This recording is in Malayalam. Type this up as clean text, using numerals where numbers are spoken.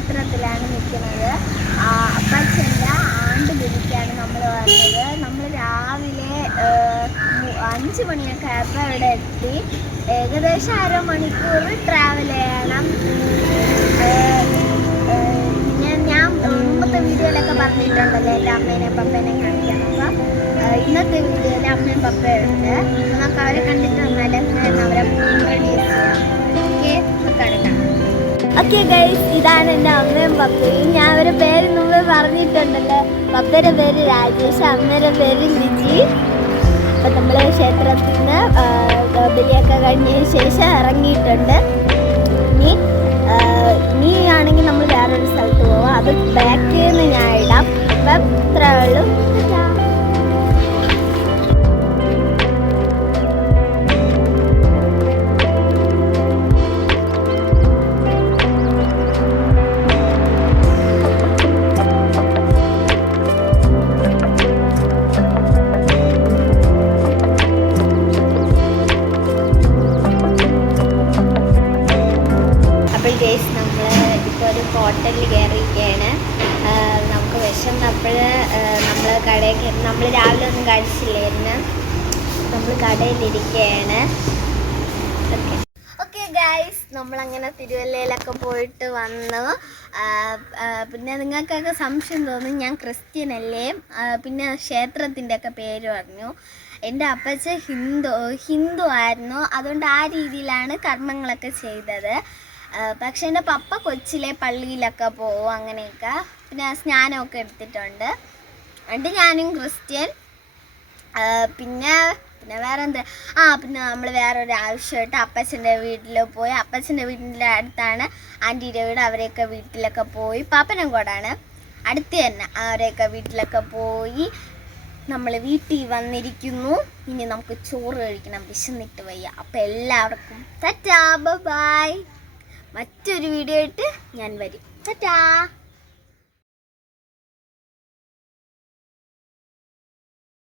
ക്ഷേത്രത്തിലാണ് നിൽക്കുന്നത്. അപ്പച്ചൻ്റെ ആണ്ട് ബലിക്കാണ് നമ്മൾ വന്നത്. നമ്മൾ രാവിലെ 5 മണിയൊക്കെ ആയപ്പോൾ ഇവിടെ എത്തി. ഏകദേശം അരമണിക്കൂർ ട്രാവൽ ചെയ്യണം. പിന്നെ ഞാൻ മുമ്പത്തെ വീഡിയോയിലൊക്കെ പറഞ്ഞിട്ടുണ്ടല്ലോ എൻ്റെ അമ്മേനെയും പപ്പേനെയും കാണിക്കണം. അപ്പോൾ ഇന്നത്തെ വീഡിയോയിൽ അമ്മയും പപ്പയുണ്ട്. നമുക്ക് അവരെ കണ്ടിട്ട് വന്നാലും അവരെ ഇൻട്രൊഡ്യൂസ് ചെയ്യാം. ഓക്കെ ഗൈസ്, ഇതാണ് എൻ്റെ അമ്മയും പപ്പയും. ഞാൻ അവരുടെ പേര് മുമ്പേ പറഞ്ഞിട്ടുണ്ടല്ലോ. പപ്പയുടെ പേര് രാജേഷ്, അമ്മയുടെ പേര് ലിജി. അപ്പം നമ്മൾ ക്ഷേത്രത്തിൽ നിന്ന് ബലിയൊക്കെ കഴിഞ്ഞതിന് ശേഷം ഇറങ്ങിയിട്ടുണ്ട്. ഇനി ആണെങ്കിൽ നമ്മൾ വേറൊരു സ്ഥലത്ത് പോവാം. അത് ബാക്കിൽ നിന്ന് ഞാൻ ഇടാം. അപ്പം ഇത്രയേ ഉള്ളൂ. ഹോട്ടലിൽ കയറിയിരിക്കുകയാണ്. നമുക്ക് വിശന്നപ്പോൾ നമ്മൾ കടയിൽ കയറി. നമ്മൾ രാവിലെ ഒന്നും കഴിച്ചില്ലായിരുന്നു. നമ്മൾ കടയിലിരിക്കുകയാണ്. ഓക്കെ ഗൈസ്, നമ്മളങ്ങനെ തിരുവല്ലയിലൊക്കെ പോയിട്ട് വന്നു. പിന്നെ നിങ്ങൾക്കൊക്കെ സംശയം തോന്നും, ഞാൻ ക്രിസ്ത്യൻ അല്ലേ. പിന്നെ ക്ഷേത്രത്തിൻ്റെ ഒക്കെ പേര് പറഞ്ഞു. എൻ്റെ അപ്പച്ചൻ ഹിന്ദു ആയിരുന്നു. അതുകൊണ്ട് ആ രീതിയിലാണ് കർമ്മങ്ങളൊക്കെ ചെയ്തത്. പക്ഷെ എൻ്റെ പപ്പ കൊച്ചിലെ പള്ളിയിലൊക്കെ പോവും, അങ്ങനെയൊക്കെ. പിന്നെ സ്നാനമൊക്കെ എടുത്തിട്ടുണ്ട്. എന്നിട്ട് ഞാനും ക്രിസ്ത്യൻ. പിന്നെ വേറെ എന്താ, പിന്നെ നമ്മൾ വേറൊരു ആവശ്യമായിട്ട് അപ്പച്ചൻ്റെ വീട്ടിൽ പോയി. അപ്പച്ചൻ്റെ വീട്ടിൻ്റെ അടുത്താണ് ആൻറ്റീൻ്റെ വീട്. അവരെയൊക്കെ വീട്ടിലൊക്കെ പോയി. പാപ്പനും കൂടാണ്, അടുത്ത് തന്നെ. അവരെയൊക്കെ വീട്ടിലൊക്കെ പോയി നമ്മൾ വീട്ടിൽ വന്നിരിക്കുന്നു. ഇനി നമുക്ക് ചോറ് കഴിക്കണം, വിശന്നിട്ട് വയ്യ. അപ്പം എല്ലാവർക്കും ടാറ്റാ, ബൈ. മറ്റൊരു വീഡിയോ ആയിട്ട് ഞാൻ വരും. ടാറ്റാ.